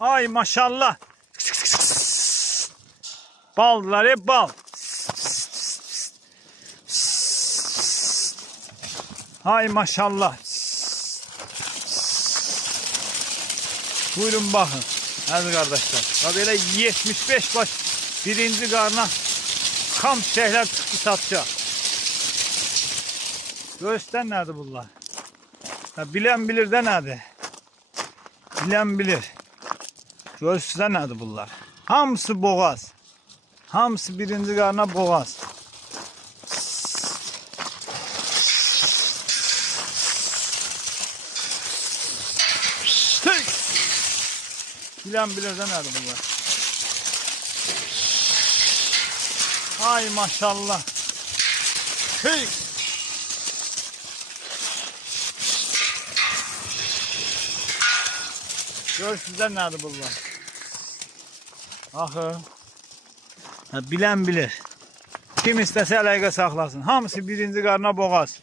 Ay maşallah. Ballar hep bal. Hay maşallah. Buyurun bakın. Hadi kardeşler. Tabi öyle 75 baş birinci karna kam şeyler çıktı satacak. Göğüsten nerede bunlar? Ha, bilen bilir de nerede? Bilen bilir. Göğüsten nerede bunlar? Hamısı boğaz. Hamısı birinci karna boğaz. Bilen bilir de nerede bunlar? Ay maşallah. Hey. Görsüzler nerede bunlar? Ahı. Bilen bilir. Kim istese əlaqə saxlasın. Hamısı birinci qarna boğaz.